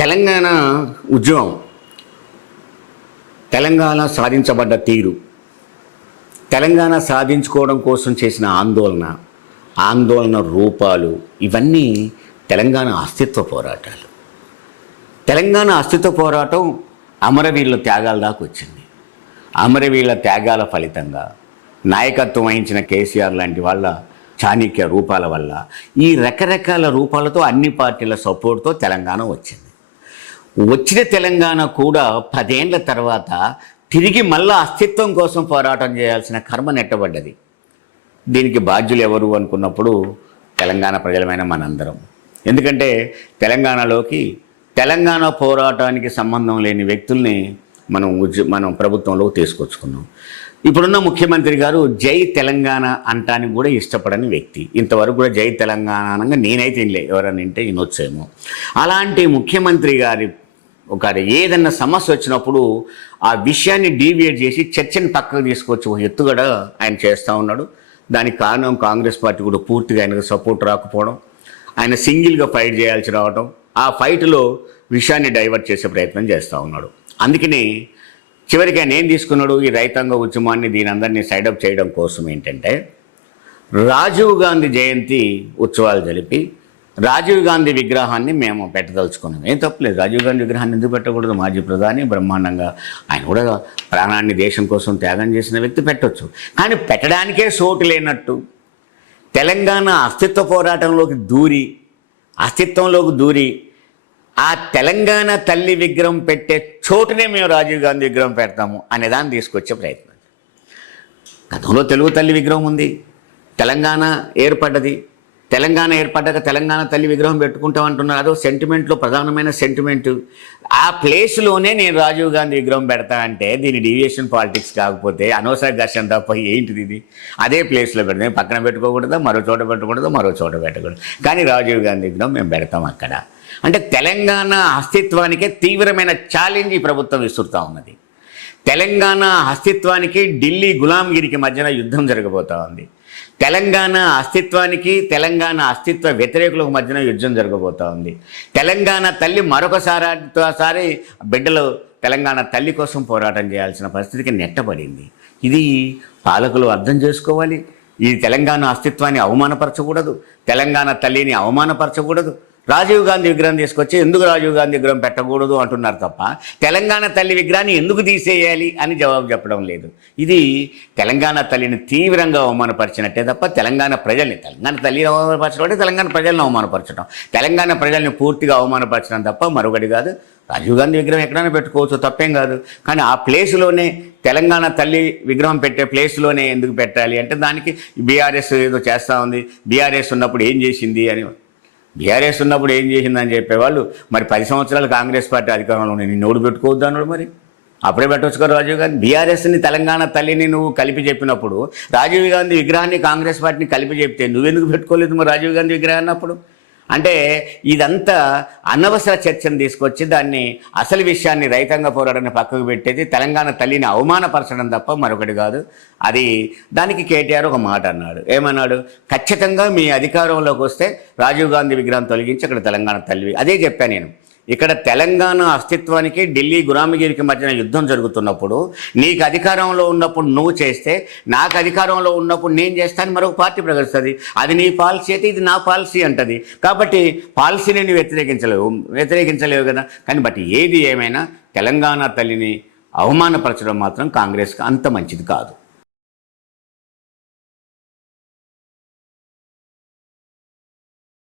తెలంగాణ ఉద్యమం, తెలంగాణ సాధించబడ్డ తీరు, తెలంగాణ సాధించుకోవడం కోసం చేసిన ఆందోళన రూపాలు, ఇవన్నీ తెలంగాణ అస్తిత్వ పోరాటాలు. తెలంగాణ అస్తిత్వ పోరాటం అమరవీరుల త్యాగాల దాకా వచ్చింది. అమరవీరుల త్యాగాల ఫలితంగా నాయకత్వం వహించిన కేసీఆర్ లాంటి వాళ్ళ చాణక్య రూపాల వల్ల ఈ రకరకాల రూపాలతో అన్ని పార్టీల సపోర్ట్తో తెలంగాణ వచ్చింది. వచ్చిన తెలంగాణ కూడా 10 ఏళ్ల తర్వాత తిరిగి మళ్ళా అస్తిత్వం కోసం పోరాటం చేయాల్సిన కర్మ నెట్టబడ్డది. దీనికి బాధ్యులు ఎవరు అనుకున్నప్పుడు తెలంగాణ ప్రజలమైన మనందరం. ఎందుకంటే తెలంగాణ పోరాటానికి సంబంధం లేని వ్యక్తుల్ని మనం ప్రభుత్వంలోకి తీసుకొచ్చుకున్నాం. ఇప్పుడున్న ముఖ్యమంత్రి గారు జై తెలంగాణ అంటానికి కూడా ఇష్టపడని వ్యక్తి. ఇంతవరకు కూడా జై తెలంగాణ అనగా నేనైతే ఎవరైనా వింటే వినొచ్చేమో. అలాంటి ముఖ్యమంత్రి గారి ఏదన్నా సమస్య వచ్చినప్పుడు ఆ విషయాన్ని డీవియేట్ చేసి చర్చని పక్కకు తీసుకొచ్చి ఒక ఎత్తుగడ ఆయన చేస్తూ ఉన్నాడు. దానికి కారణం కాంగ్రెస్ పార్టీ కూడా పూర్తిగా ఆయనకు సపోర్ట్ రాకపోవడం, ఆయన సింగిల్గా ఫైట్ చేయాల్సి రావడం, ఆ ఫైట్లో విషయాన్ని డైవర్ట్ చేసే ప్రయత్నం చేస్తూ ఉన్నాడు. అందుకని చివరికి ఆయన ఏం తీసుకున్నాడు, ఈ రైతాంగ ఉద్యమాన్ని దీని అందరినీ సైడప్ చేయడం కోసం ఏంటంటే రాజీవ్ గాంధీ జయంతి ఉత్సవాలు జరిపి రాజీవ్ గాంధీ విగ్రహాన్ని మేము పెట్టదలుచుకున్నాం. ఏం తప్పలేదు, రాజీవ్ గాంధీ విగ్రహాన్ని ఎందుకు పెట్టకూడదు? మాజీ ప్రధాని, బ్రహ్మాండంగా ఆయన కూడా ప్రాణాన్ని దేశం కోసం త్యాగం చేసిన వ్యక్తి, పెట్టవచ్చు. కానీ పెట్టడానికే చోటు లేనట్టు తెలంగాణ అస్తిత్వంలోకి దూరి ఆ తెలంగాణ తల్లి విగ్రహం పెట్టే చోటునే మేము రాజీవ్ గాంధీ విగ్రహం పెడతాము అనేదాన్ని తీసుకొచ్చే ప్రయత్నం. గతంలో తెలుగు తల్లి విగ్రహం ఉంది, తెలంగాణ ఏర్పడ్డాక తెలంగాణ తల్లి విగ్రహం పెట్టుకుంటామంటున్నారు. అదో సెంటిమెంట్లో ప్రధానమైన సెంటిమెంటు. ఆ ప్లేస్లోనే నేను రాజీవ్ గాంధీ విగ్రహం పెడతా అంటే దీని డీవియేషన్ పాలిటిక్స్ కాకపోతే అనవసర ఘర్షణ తప్ప ఏంటిది ఇది? అదే ప్లేస్లో పెడతాం, పక్కన పెట్టుకోకూడదు, మరో చోట పెట్టకూడదు. కానీ రాజీవ్ గాంధీ విగ్రహం మేము పెడతాం అక్కడ. అంటే తెలంగాణ అస్తిత్వానికే తీవ్రమైన ఛాలెంజ్ ఈ ప్రభుత్వం విసురుతూ ఉన్నది. తెలంగాణ అస్తిత్వానికి ఢిల్లీ గులాంగిరికి మధ్యన యుద్ధం జరగబోతూ ఉంది. తెలంగాణ అస్తిత్వానికి తెలంగాణ అస్తిత్వ వ్యతిరేకులకు మధ్యన యుద్ధం జరగబోతూ ఉంది. తెలంగాణ తల్లి మరొకసారి బిడ్డలు తెలంగాణ తల్లి కోసం పోరాటం చేయాల్సిన పరిస్థితికి నెట్టబడింది. ఇది పాలకులు అర్థం చేసుకోవాలి. ఈ తెలంగాణ అస్తిత్వాన్ని అవమానపరచకూడదు, తెలంగాణ తల్లిని అవమానపరచకూడదు. రాజీవ్ గాంధీ విగ్రహం తీసుకొచ్చి ఎందుకు రాజీవ్ గాంధీ విగ్రహం పెట్టకూడదు అంటున్నారు తప్ప తెలంగాణ తల్లి విగ్రహాన్ని ఎందుకు తీసేయాలి అని జవాబు చెప్పడం లేదు. ఇది తెలంగాణ తల్లిని తీవ్రంగా అవమానపరిచినట్టే తప్ప తెలంగాణ తల్లిని అవమానపరచడం అంటే తెలంగాణ ప్రజలను అవమానపరచడం, తెలంగాణ ప్రజల్ని పూర్తిగా అవమానపరచడం తప్ప మరొకటి కాదు. రాజీవ్ గాంధీ విగ్రహం ఎక్కడైనా పెట్టుకోవచ్చు, తప్పేం కాదు. కానీ ఆ ప్లేస్లోనే తెలంగాణ తల్లి విగ్రహం పెట్టే ప్లేస్లోనే ఎందుకు పెట్టాలి అంటే దానికి బీఆర్ఎస్ ఏదో చేస్తూ ఉంది, బీఆర్ఎస్ ఉన్నప్పుడు ఏం చేసిందని చెప్పేవాళ్ళు. మరి 10 సంవత్సరాలు కాంగ్రెస్ పార్టీ అధికారంలో నిన్నోడు పెట్టుకోవద్దు అన్నాడు. మరి అప్పుడే పెట్టవచ్చు కదా రాజీవ్ గాంధీ. బీఆర్ఎస్ని తెలంగాణ తల్లిని నువ్వు కలిపి చెప్పినప్పుడు రాజీవ్ గాంధీ విగ్రహాన్ని కాంగ్రెస్ పార్టీని కలిపి చెప్తే నువ్వెందుకు పెట్టుకోలేదు మరి రాజీవ్ గాంధీ విగ్రహాన్ని అప్పుడు? అంటే ఇదంతా అనవసర చర్చను తీసుకొచ్చి దాన్ని అసలు విషయాన్ని రైతాంగ పోరాటాన్ని పక్కకు పెట్టేది తెలంగాణ తల్లిని అవమానపరచడం తప్ప మరొకటి కాదు. దానికి కేటీఆర్ ఒక మాట అన్నాడు. ఏమన్నాడు? ఖచ్చితంగా మీ అధికారంలోకి వస్తే రాజీవ్ గాంధీ విగ్రహం తొలగించి అక్కడ తెలంగాణ తల్లి. అదే చెప్పాను నేను. ఇక్కడ తెలంగాణ అస్తిత్వానికి ఢిల్లీ గులాంగిరికి మధ్యన యుద్ధం జరుగుతున్నప్పుడు నీకు అధికారంలో ఉన్నప్పుడు నువ్వు చేస్తే నాకు అధికారంలో ఉన్నప్పుడు నేను చేస్తాను మరొక పార్టీ ప్రకటిస్తుంది. అది నీ పాలసీ అయితే ఇది నా పాలసీ అంటది. కాబట్టి పాలసీని నువ్వు వ్యతిరేకించలేవు కదా. కానీ ఏది ఏమైనా తెలంగాణ తల్లిని అవమానపరచడం మాత్రం కాంగ్రెస్కి అంత మంచిది కాదు.